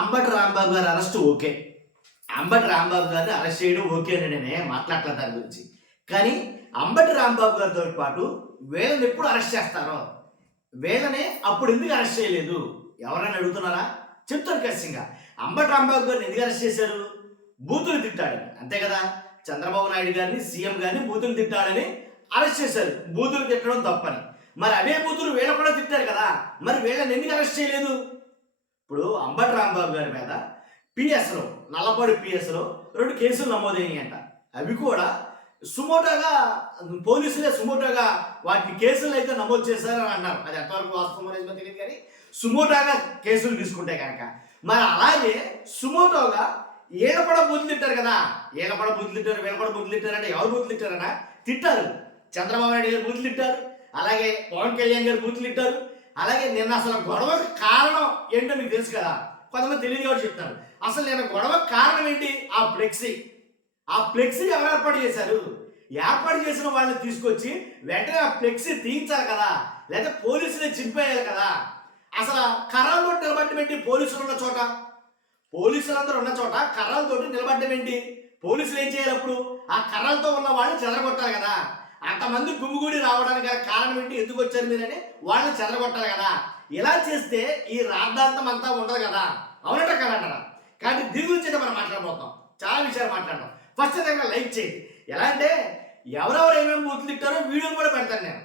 అంబటి రాంబాబు గారి arrest okay. Ambati Rambabu గారిని arrest చేయడం ఓకే అని నేనే మాట్లాడలేదు దాని గురించి. కానీ అంబటి రాంబాబు గారితో పాటు వీళ్ళని ఎప్పుడు అరెస్ట్ చేస్తారో, వీళ్ళనే అప్పుడు ఎందుకు అరెస్ట్ చేయలేదు ఎవరైనా అడుగుతున్నారా? చెప్తాను ఖచ్చితంగా. అంబటి రాంబాబు గారిని ఎందుకు అరెస్ట్ చేశారు? బూతులు తిట్టాడని, అంతే కదా. చంద్రబాబు నాయుడు గారిని, సీఎం గారిని బూతులు తిట్టాడని అరెస్ట్ చేశారు. బూతులు తిట్టడం తప్పని. మరి అవే బూతులు వీళ్ళ కూడా తిట్టారు కదా, మరి వీళ్ళని ఎందుకు అరెస్ట్ చేయలేదు? ఇప్పుడు అంబటి రాంబాబు గారి మీద పిఎస్లో, నల్లపాడు పిఎస్లో 2 కేసులు నమోదయ్యాయంట. అవి కూడా సుమోటోగా పోలీసులే సుమోటోగా వాటిని కేసులు అయితే నమోదు చేశారని అన్నారు. అది ఎంతవరకు వాస్తవం అనేది తెలియదు, కానీ సుమోటోగా కేసులు తీసుకుంటే కనుక మరి అలాగే సుమోటోగా వీళ్ళ కూడా బూతులు తిట్టారు కదా. వీళ్ళ కూడా బూతులు తిట్టారు, వీళ్ళ కూడా బూతులు తిట్టారు. అంటే ఎవరు బూతులు తిట్టారన్నా? తిట్టారు. చంద్రబాబు నాయుడు గారు బూతులు తిట్టారు, అలాగే పవన్ కళ్యాణ్ గారు బూతులు తిట్టారు. అలాగే నిన్న అసలు గొడవకు కారణం ఏంటో మీకు తెలుసు కదా. కొంతమంది తెలియదు కాబట్టి చెప్తారు. అసలు నిన్న గొడవకు కారణం ఏంటి? ఆ ఫ్లెక్సీ ఎవరు ఏర్పాటు చేశారు? ఏర్పాటు చేసిన వాళ్ళని తీసుకొచ్చి వెంటనే ఆ ఫ్లెక్సీ తీయించాలి కదా, లేదా పోలీసులే చింపేయాలి కదా. అసలు కర్రలతో నిలబడ్డం ఏంటి? పోలీసులందరూ ఉన్న చోట కర్రలతోటి నిలబడ్డం ఏంటి? పోలీసులు ఏం చేయాలి అప్పుడు? ఆ కర్రలతో ఉన్న వాళ్ళని చెదరగొట్టాలి కదా. అంతమంది గుమిగూడి రావడానికి గల కారణం ఏంటి? ఎందుకు వచ్చారు మీరని వాళ్ళని చెదరగొట్టాలి కదా. ఇలా చేస్తే ఈ రాద్ధాంతం అంతా ఉండదు కదా. అవునట కదంటారా? కాబట్టి దీని గురించి అయితే మనం మాట్లాడబోతాం, చాలా విషయాలు మాట్లాడదాం. ఫస్ట్ అయితే లైక్ చేయండి. ఎలా అంటే ఎవరెవరు ఏమేమి బూతులు తిట్టారో వీడియోలు కూడా పెడతాను, నేను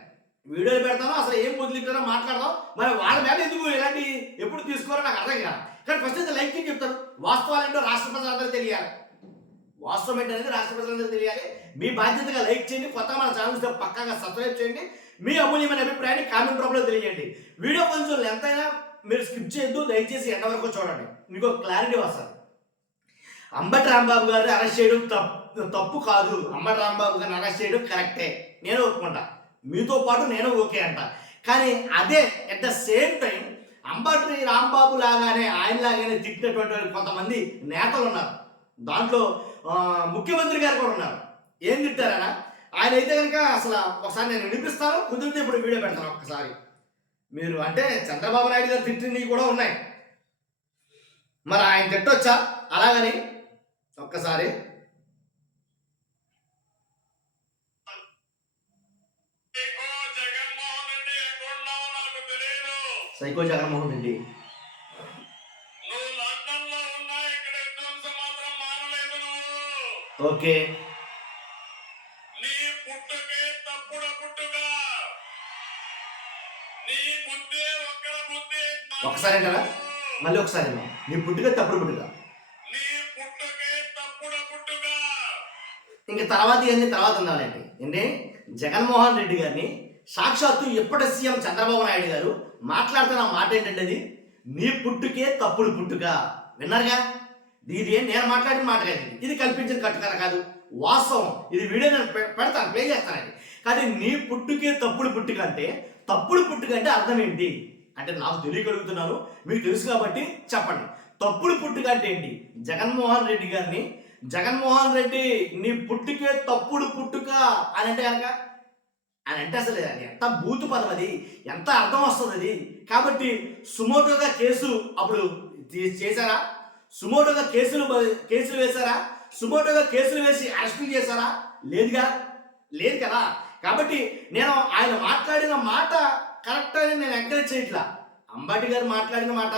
వీడియోలు పెడతాను. అసలు ఏం బూతులు తిట్టారో మాట్లాడదాం. మరి వాళ్ళ మీద ఎందుకు ఇలాంటి ఎప్పుడు తీసుకోవాలో నాకు అర్థం కాదు. కానీ ఫస్ట్ అయితే లైక్ చేసి చెప్తాను. వాస్తవాలు ఏంటో రాష్ట్ర ప్రజలందరూ తెలియాలి. వాస్తవం ఏంటనేది రాష్ట్ర ప్రజలందరూ తెలియాలి. మీ బాధ్యతగా లైక్ చేయండి. కొత్త మన ఛానల్స్ పక్కాగా సబ్స్క్రైబ్ చేయండి. మీ అమూల్యమైన అభిప్రాయాన్ని కామెంట్ రూపంలో తెలియజేయండి. వీడియో కొంచెం లెంత్ అయినా మీరు స్కిప్ చేయొద్దు, దయచేసి ఎండ వరకు చూడండి, మీకు క్లారిటీ వస్తుంది. అంబటి రాంబాబు గారిని అరెస్ట్ చేయడం తప్పు కాదు. అంబటి రాంబాబు గారిని అరెస్ట్ చేయడం కరెక్టే, నేను ఒప్పుకుంటా. మీతో పాటు నేను ఓకే అంట. కానీ అదే at the same time Ambati Rambabu లాగానే ఆయనలాగానే తిట్టినటువంటి కొంతమంది నేతలు ఉన్నారు. దాంట్లో ముఖ్యమంత్రి గారు కూడా ఉన్నారు. ఏం తిట్టారనా? ఆయన అయితే కనుక అసలు ఒకసారి నేను వినిపిస్తాను, కుదిరితే ఇప్పుడు వీడియో పెడతాను ఒక్కసారి. మీరు అంటే చంద్రబాబు నాయుడు గారు తిట్టినవి కూడా ఉన్నాయి, మరి ఆయన తిట్టొచ్చా అలాగని? ఒక్కసారి సైకో జగన్మోహన్ రెడ్డి ఓకే. ఒకసారి అంటారా? మళ్ళీ ఒకసారి నీ పుట్టుక తప్పుడు పుట్టుక. ఇంక తర్వాత ఇవన్నీ తర్వాత ఉండాలండి. ఏంటి జగన్మోహన్ రెడ్డి గారిని సాక్షాత్తు ఎప్పటి సీఎం చంద్రబాబు నాయుడు గారు మాట్లాడుతున్న మాట ఏంటంటే, అది నీ పుట్టుకే తప్పుడు పుట్టుక. విన్నారుగా? ఇది నేను మాట్లాడిన మాట కాదు, ఇది కల్పించిన కట్టుకథ కాదు, వాస్తవం. ఇది వీడియో నేను పెడతాను, ప్లే చేస్తానండి. కానీ నీ పుట్టుకే తప్పుడు పుట్టుక అంటే, తప్పుడు పుట్టుక అంటే అర్థం ఏంటి అంటే నాకు తెలియగలుగుతున్నాను, మీకు తెలుసు కాబట్టి చెప్పండి. తప్పుడు పుట్టుక అంటే ఏంటి? జగన్మోహన్ రెడ్డి నీ పుట్టుకే తప్పుడు పుట్టుక అని అంటే కనుక, అని అంటే అసలు ఎంత బూతు పదం అది, ఎంత అర్థం వస్తుంది అది. కాబట్టి సుమోటోగా కేసు అప్పుడు చేశారా? సుమోటోగా కేసులు వేశారా? సుమోటోగా కేసులు వేసి అరెస్టులు చేశారా? లేదు కదా. కాబట్టి నేను ఆయన మాట్లాడిన మాట కరెక్ట్ అని నేను ఎంకరేజ్ చేయట్లా. అంబటి గారు మాట్లాడిన మాట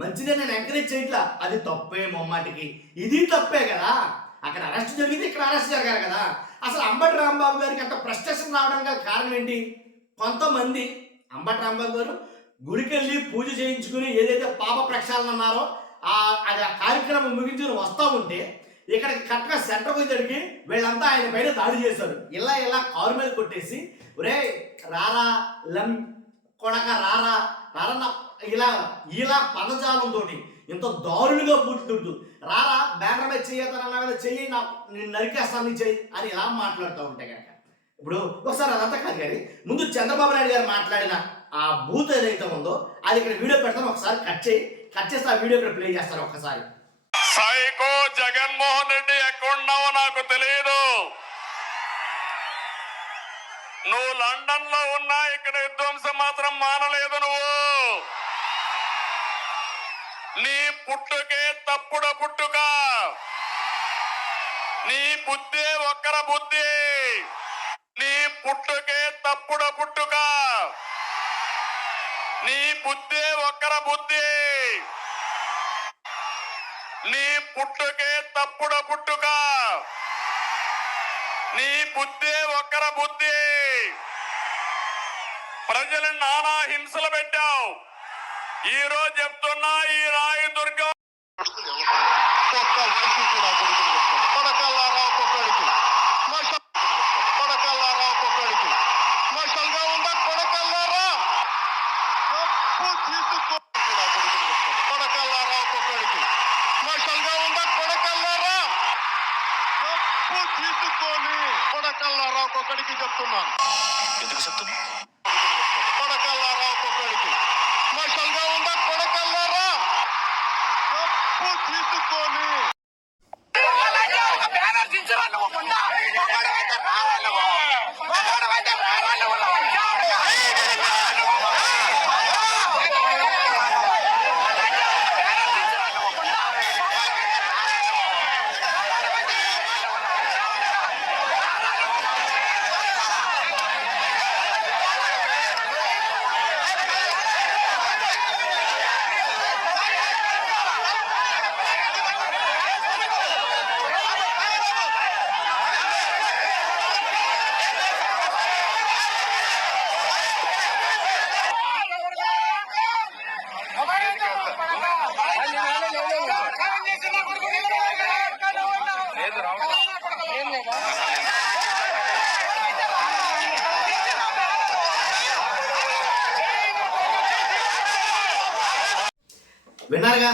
మంచిదే, నేను ఎంకరేజ్ చేయట్లా. అది తప్పే మొమ్మాటికి, ఇది తప్పే కదా. అక్కడ అరెస్ట్ జరిగింది, ఇక్కడ అరెస్ట్ జరగాలి కదా. అసలు అంబటి రాంబాబు గారికి అంత ఫ్రస్ట్రేషన్ రావడానికి కారణం ఏంటి? కొంతమంది అంబటి రాంబాబు గారు గుడికెళ్ళి పూజ చేయించుకుని ఏదైతే పాప ప్రక్షాళన అన్నారో అది ఆ కార్యక్రమం ముగించుకుని వస్తూ ఉంటే ఇక్కడికి కరెక్ట్గా సెంటర్ వచ్చేటికి వీళ్ళంతా ఆయన పైన దాడి చేశారు. ఇలా కారు మీద కొట్టేసి, ఒరే రారా కొడక రారా ఇలా పదజాలంతో ఇంత దారుణంగా పూర్తుంటూ రారా బ్యానర్ మీద చేయతనన్నా కదా, చెయ్యి నేను నరికేస్తాను చెయ్యి అని ఇలా మాట్లాడుతూ ఉంటాయి కనుక. ఇప్పుడు ఒకసారి అదంతా కాదు, కానీ ముందు చంద్రబాబు నాయుడు గారు మాట్లాడిన ఆ బూత్ ఏదైతే ఉందో అది ఇక్కడ వీడియో పెడతాను. ఒకసారి కట్ చేస్తే ఆ వీడియో ఇక్కడ ప్లే చేస్తారు ఒక్కసారి. సైకో జగన్మోహన్ రెడ్డి ఎక్కడున్నావో నాకు తెలియదు. నువ్వు లండన్ లో ఉన్నా ఇక్కడ విధ్వంసం మాత్రం మానలేదు. నీ పుట్టుకే తప్పుడు పుట్టుక, నీ బుద్ధి ఒక్కర బుద్ధి, నీ పుట్టుకే తప్పుడు పుట్టుక, నీ బుద్ధి ఒక్కర బుద్ధి, నీ పుట్టుకే తప్పుడు పుట్టుక, నీ బుద్ధి ఒక్కర బుద్ధి. ప్రజలను నానా హింసలు పెట్టావు. ఈ రోజు చెప్తున్నా, ఈ రాయదుర్గం కొత్త వైసీపీ నా కొడుకుని చెప్తాను. కొడకల్లారావు కొట్టడికి కొడకల్లారావు కొట్టడికి మోషంగా ఉందా కొడకల్లారా తప్పు తీసుకో నా కొడుకుని చెప్తాను. కొడకల్లారావు కొట్టడికి మోషంగా ఉందా కొడకల్లారా తప్పు తీసుకొని కొడకల్లారావు కొట్టడికి చెప్తున్నాను. ఎందుకు చెప్తున్నా? కొడకల్లారావు కొట్టడికి మోషంగా ఉందా కొడకల్లారా తప్పు తీసుకొని విన్నారుగా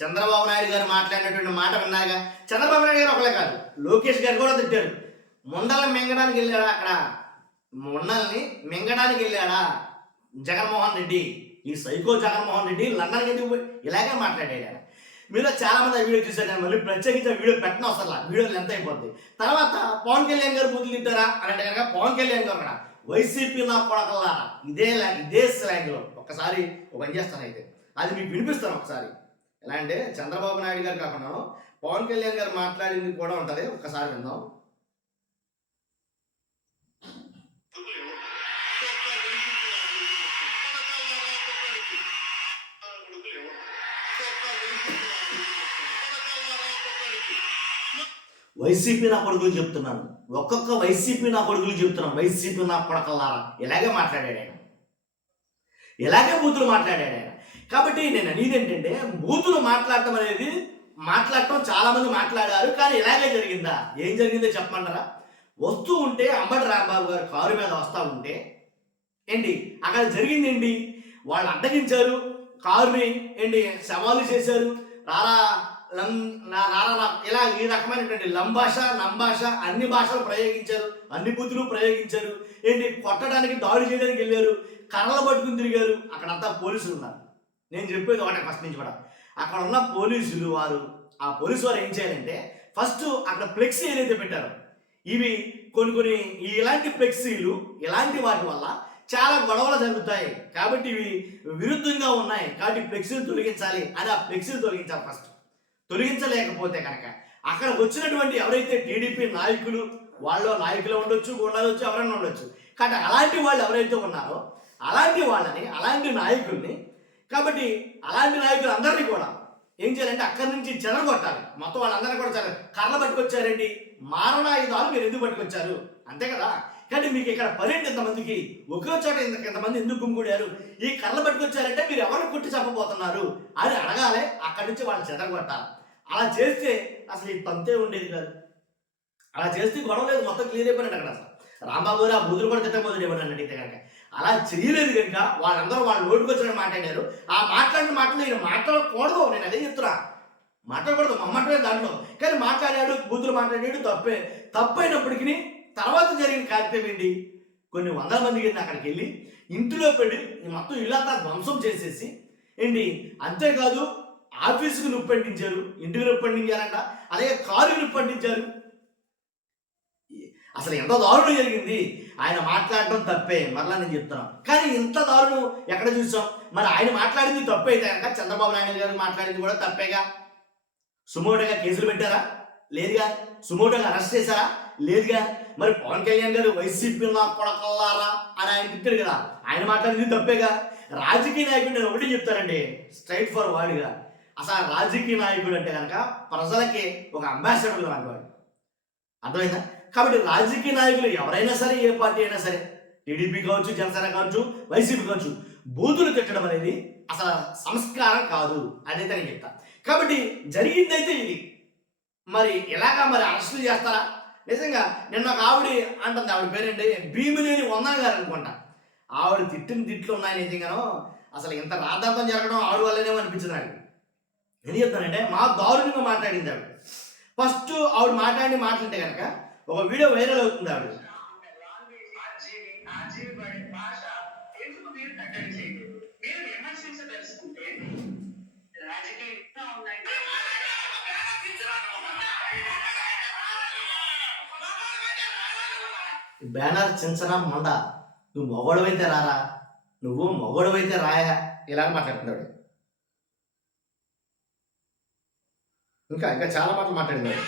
చంద్రబాబు నాయుడు గారు మాట్లాడినటువంటి మాట విన్నారుగా. చంద్రబాబు నాయుడు గారు ఒకలే కాదు, లోకేష్ గారు కూడా తిట్టారు. ముండల్ని మింగడానికి వెళ్ళాడా, అక్కడ ముండల్ని మింగడానికి వెళ్ళాడా జగన్మోహన్ రెడ్డి, ఈ సైకో జగన్మోహన్ రెడ్డి లండన్కి ఎందుకు పోయి ఇలాగే మాట్లాడాడు ఆయన. మీలో చాలా మంది ఆ వీడియో చూసారు కానీ మళ్ళీ ప్రత్యేకించి ఆ వీడియో పెట్టిన అవసరం, వీడియో లెంత్ అయిపోద్ది. తర్వాత పవన్ కళ్యాణ్ గారు బుద్ధులు తింటారా అని అంటే కనుక పవన్ కళ్యాణ్ గారు అక్కడ వైసీపీ నా కొడకల్లా ఇదే స్లాంగ్లో ఒక్కసారి ఒక పని చేస్తాను, అయితే అది మీకు వినిపిస్తాను ఒకసారి. ఎలా అంటే చంద్రబాబు నాయుడు గారు కాకుండా పవన్ కళ్యాణ్ గారు మాట్లాడింది కూడా ఉంటుంది, ఒక్కసారి విందాం. వైసీపీ నా కొడుకులు చెప్తున్నాను, ఒక్కొక్క వైసీపీ నా కొడుకులు చెప్తున్నాను, వైసీపీ నా కొడకల్లారా ఇలాగే మాట్లాడాడు ఆయన, ఇలాగే బూతులు మాట్లాడాడు ఆయన. కాబట్టి నేను అనేది ఏంటంటే బూతులు మాట్లాడటం చాలా మంది మాట్లాడారు, కానీ ఇలాగే జరిగిందా? ఏం జరిగిందో చెప్పమంటారా? వస్తూ ఉంటే అంబటి రాంబాబు గారు కారు మీద వస్తూ ఉంటే ఏంటి అక్కడ జరిగింది ఏంటి, వాళ్ళు అడ్డగించారు కారుని, ఏంటి సవాలు చేశారు, రారా ఇలా ఈ రకమైనటువంటి లంభాష నంభాష అన్ని భాషలు ప్రయోగించారు, అన్ని బూతులు ప్రయోగించారు. ఏంటి కొట్టడానికి దాడి చేయడానికి వెళ్ళారు, కర్రలు పట్టుకుని తిరిగారు. అక్కడంతా పోలీసులు ఉన్నారు. నేను చెప్పేది ఒకటే ఫస్ట్ నుంచి కూడా, అక్కడ ఉన్న పోలీసులు ఆ పోలీసు వారు ఏం చేయాలంటే ఫస్ట్ అక్కడ ఫ్లెక్సీ ఏదైతే పెట్టారో, ఇవి కొన్ని ఇలాంటి ఫ్లెక్సీలు ఇలాంటి వాటి వల్ల చాలా గొడవలు జరుగుతాయి, కాబట్టి ఇవి విరుద్ధంగా ఉన్నాయి, కాబట్టి ఫ్లెక్సీలు తొలగించాలి అని ఆ ఫ్లెక్సీలు తొలగించాలి. ఫస్ట్ తొలగించలేకపోతే కనుక అక్కడికి వచ్చినటువంటి ఎవరైతే టీడీపీ నాయకులు, వాళ్ళు నాయకులు ఉండొచ్చు, గుండాలొచ్చు, ఎవరైనా ఉండొచ్చు, కాబట్టి అలాంటి వాళ్ళు ఎవరైతే ఉన్నారో అలాంటి వాళ్ళని, అలాంటి నాయకుల్ని, కాబట్టి అలాంటి నాయకులు అందరినీ కూడా ఏం చేయాలంటే అక్కడి నుంచి చెదరగొట్టాలి. మొత్తం వాళ్ళందరినీ కూడా కర్రలు పట్టుకొచ్చారండి, మారణాయుధాలు మీరు ఎందుకు పట్టుకొచ్చారు, అంతే కదా. కానీ మీకు ఇక్కడ పన్నెండు ఇంతమందికి ఒకే చోట ఇంతమంది ఎందుకు గుమ్మిగూడారు, ఈ కర్రలు పట్టుకొచ్చారంటే మీరు ఎవరిని కొట్టి చెప్పబోతున్నారు అని అడగాలి. అక్కడి నుంచి వాళ్ళని చెదరగొట్టాలి. అలా చేస్తే అసలు ఈ తంతే ఉండేది కాదు. అలా చేస్తే గొడవ లేదు, మొత్తం క్లియర్ అయిపోయినట్టు అక్కడ. అసలు రాంబాబు గారు ఆ బుద్ధులు కూడా తిట్టబోతుడు ఏమన్నా అడిగితే కనుక అలా చేయలేదు కనుక వాళ్ళందరూ వాళ్ళ నోటికి వచ్చినట్టు మాట్లాడారు. ఆ మాట్లాడిన మాటలు నేను మాట్లాడకూడదు, నేను అదే చెప్తున్నా, మాట్లాడకూడదు మమ్మటమే దాంట్లో. కానీ మాట్లాడాడు, బూతులు మాట్లాడాడు, తప్పైనప్పటికీ తర్వాత జరిగిన కార్యక్రమం ఏంటి, కొన్ని వందల మందికి అక్కడికి వెళ్ళి ఇంటిలో పెట్టి మొత్తం ఇల్లంతా ధ్వంసం చేసేసి ఏంటి, అంతేకాదు ఆఫీసుకు నిప్పంటించారు, ఇంటికి నిప్పంటించారంట, అలాగే కారుకి నిప్పంటించారు. అసలు ఎంత దారుణం జరిగింది. ఆయన మాట్లాడటం తప్పే, మరలా నేను చెప్తున్నాను. కానీ ఇంత దారుణం ఎక్కడ చూసాం? మరి ఆయన మాట్లాడింది తప్పైతే కనుక చంద్రబాబు నాయుడు గారు మాట్లాడింది కూడా తప్పేగా. సుమోటోగా కేసులు పెట్టారా? లేదుగా. సుమోటోగా అరెస్ట్ చేశారా? లేదుగా. మరి పవన్ కళ్యాణ్ గారు వైసీపీ నా కొడకల్లారా అని ఆయన తిట్టాడు కదా, ఆయన మాట్లాడింది తప్పేగా. రాజకీయ నాయకుడు నేను ఒకటి చెప్తానండి, స్ట్రైట్ ఫార్వర్డ్గా, అసలు రాజకీయ నాయకుడు అంటే కనుక ప్రజలకి ఒక అంబాసిడర్ లాంటి వాడు, అర్థమైందా? కాబట్టి రాజకీయ నాయకులు ఎవరైనా సరే, ఏ పార్టీ అయినా సరే, టీడీపీ కావచ్చు, జనసేన కావచ్చు, వైసీపీ కావచ్చు, బూతులు తిట్టడం అనేది అసలు సంస్కారం కాదు. అదైతే నేను చెప్తా. కాబట్టి జరిగిందైతే ఇది. మరి ఎలాగా మరి అరెస్టులు చేస్తారా? నిజంగా నిన్న ఒక ఆవిడ అంటుంది, ఆవిడ పేరేంటి, భీమినేని వందన గారు అనుకుంటా, ఆవిడ తిట్టిన తిట్లు ఉన్నాయి నిజంగానో. అసలు ఇంత రాద్ధాంతం జరగడం ఆవిడ వల్లనేమో అనిపించింది నాకు. ఎందుకు చెప్తానంటే మా దారుణంగా మాట్లాడింది ఆవిడ. ఫస్ట్ ఆవిడ మాట్లాడి మాట్లాడితే కనుక ఒక వీడియో వైరల్ అవుతుంది ఆవిడ. బ్యానర్ చించరా మండ, నువ్వు మొగోడవైతే రారా, నువ్వు మొగోడవైతే రాయా, ఇలా మాట్లాడుతున్నాడు. ఇంకా ఇంకా చాలా మాటలు మాట్లాడినాడు.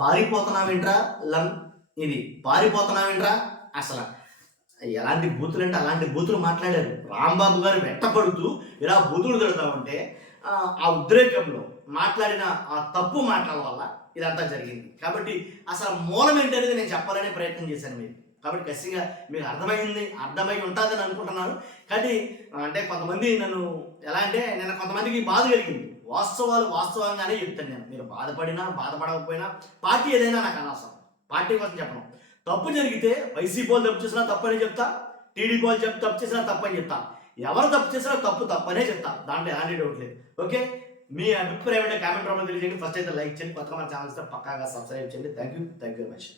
పారిపోతున్నావేంట్రా ఇది పారిపోతున్నావేంట్రా, అసలు ఎలాంటి బూతులు అంటే అలాంటి బూతులు మాట్లాడారు. రాంబాబు గారు వెంటపడుతూ ఇలా బూతులు తిడతా ఉంటే ఆ ఉద్రేకంలో మాట్లాడిన ఆ తప్పు మాటల వల్ల ఇదంతా జరిగింది. కాబట్టి అసలు మూలం ఏంటనేది నేను చెప్పాలనే ప్రయత్నం చేశాను మీకు. కాబట్టి ఖచ్చితంగా మీకు అర్థమై ఉంటుందని అనుకుంటున్నాను. కానీ అంటే కొంతమంది నన్ను ఎలా అంటే, నేను కొంతమందికి బాధ కలిగింది. వాస్తవంగానే చెప్తాను నేను. మీరు బాధపడినా బాధపడకపోయినా పార్టీ ఏదైనా నాకు అనవసరం, పార్టీ కోసం చెప్పను. తప్పు జరిగితే వైసీపీ వాళ్ళు తప్పు చేసినా తప్పని చెప్తా, టీడీపీ వాళ్ళు తప్పు చేసినా తప్పని చెప్తా, ఎవరు తప్పు చేసినా తప్పనే చెప్తా, దాంట్లో ఎలాంటి డౌట్ లేదు. ఓకే, మీ అభిప్రాయం అంటే కామెంట్ రూపంలో తెలియజేయండి. ఫస్ట్ అయితే లైక్ చేయండి, కొత్తగా మన ఛానల్స్ పక్కాగా సబ్స్క్రైబ్ చేయండి. Thank you very much.